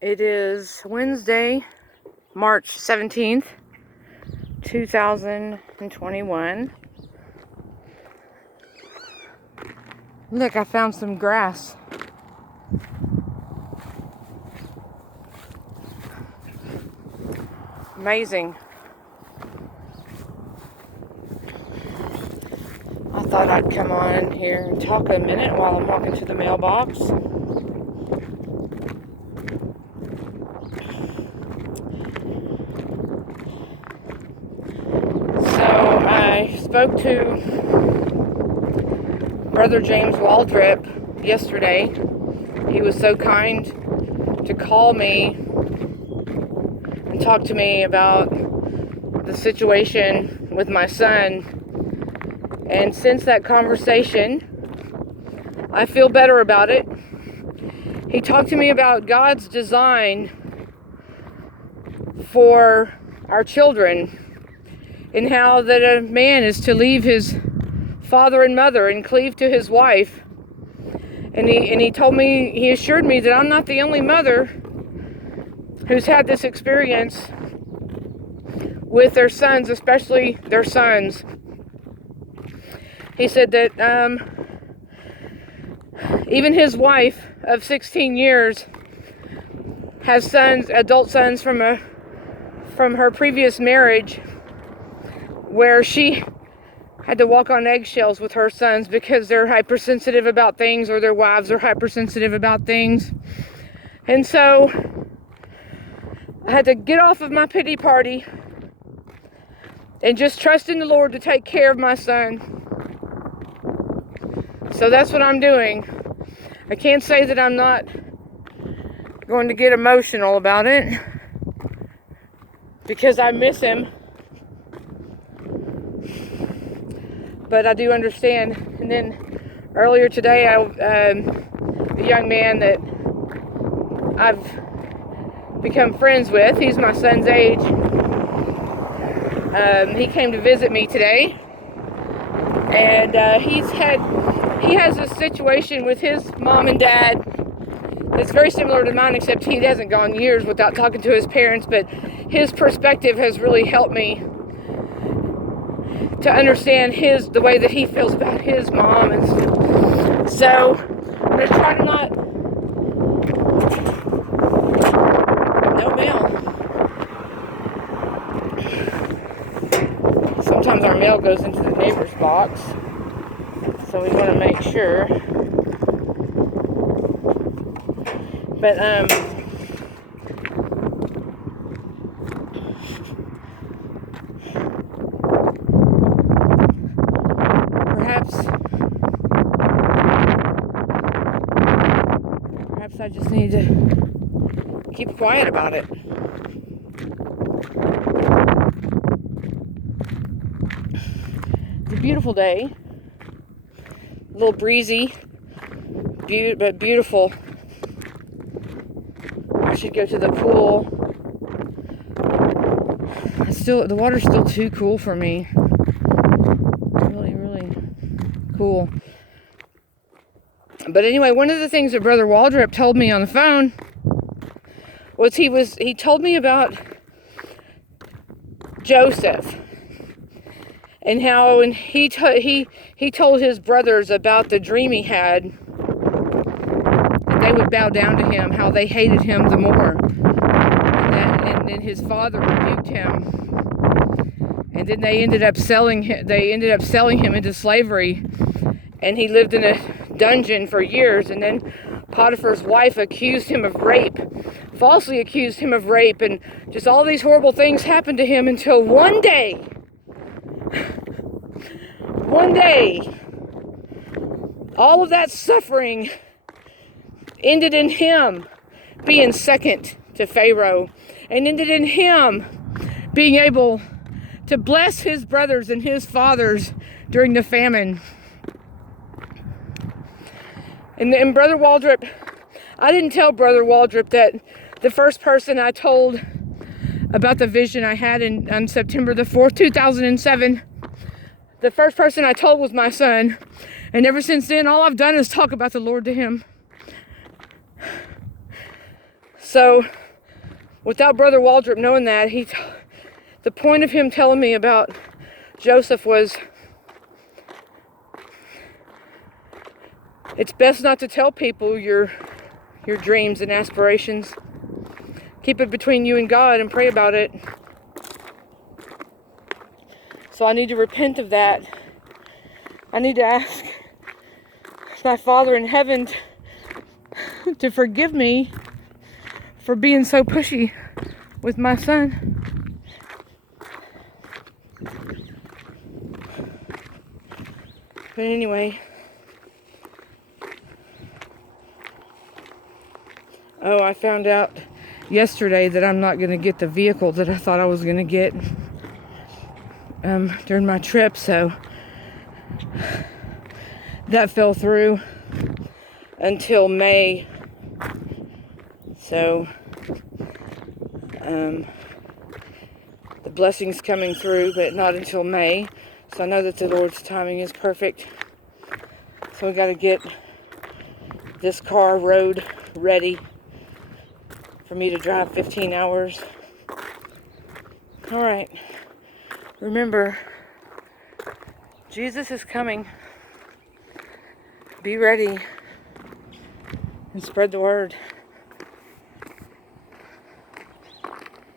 It is Wednesday, March 17th, 2021. Look, I found some grass. Amazing. I thought I'd come on here and talk a minute while I'm walking to the mailbox. So I spoke to Brother James Waldrop yesterday. He was so kind to call me and talk to me about the situation with my son. And since that conversation, I feel better about it. He talked to me about God's design for our children and how that a man is to leave his father and mother and cleave to his wife. And he told me, he assured me that I'm not the only mother who's had this experience with their sons, especially their sons. He said that even his wife of 16 years has sons, adult sons from her previous marriage, where she had to walk on eggshells with her sons because they're hypersensitive about things, or their wives are hypersensitive about things. And so I had to get off of my pity party and just trust in the Lord to take care of my son. So that's what I'm doing. I can't say that I'm not going to get emotional about it, because I miss him. But I do understand. And then earlier today, the young man that I've become friends with, he's my son's age, he came to visit me today. And he has a situation with his mom and dad that's very similar to mine, except he hasn't gone years without talking to his parents. But his perspective has really helped me to understand the way that he feels about his mom. And so I'm going to try to not... No mail. Sometimes our mail goes into the neighbor's box, so we want to make sure. But perhaps I just need to keep quiet about it. It's a beautiful day. A little breezy, but beautiful. I should go to the pool. The water's still too cool for me. Really, really cool. But anyway, one of the things that Brother Waldrop told me on the phone was he told me about Joseph, and how when he told his brothers about the dream he had, that they would bow down to him, how they hated him the more, and then his father rebuked him, and then they ended up selling him into slavery, and he lived in a dungeon for years. And then Potiphar's wife accused him of rape, falsely accused him of rape, and just all these horrible things happened to him until one day, all of that suffering ended in him being second to Pharaoh, and ended in him being able to bless his brothers and his fathers during the famine. And Brother Waldrop, I didn't tell Brother Waldrop that the first person I told about the vision I had on September the 4th, 2007, the first person I told was my son. And ever since then, all I've done is talk about the Lord to him. So, without Brother Waldrop knowing that, the point of him telling me about Joseph was, it's best not to tell people your dreams and aspirations. Keep it between you and God and pray about it. So I need to repent of that. I need to ask my Father in heaven to forgive me for being so pushy with my son. But anyway, I found out yesterday that I'm not going to get the vehicle that I thought I was going to get during my trip, so that fell through until May. So the blessing's coming through, but not until May. So I know that the Lord's timing is perfect. So we got to get this car road ready for me to drive 15 hours. All right. Remember, Jesus is coming. Be ready and spread the word.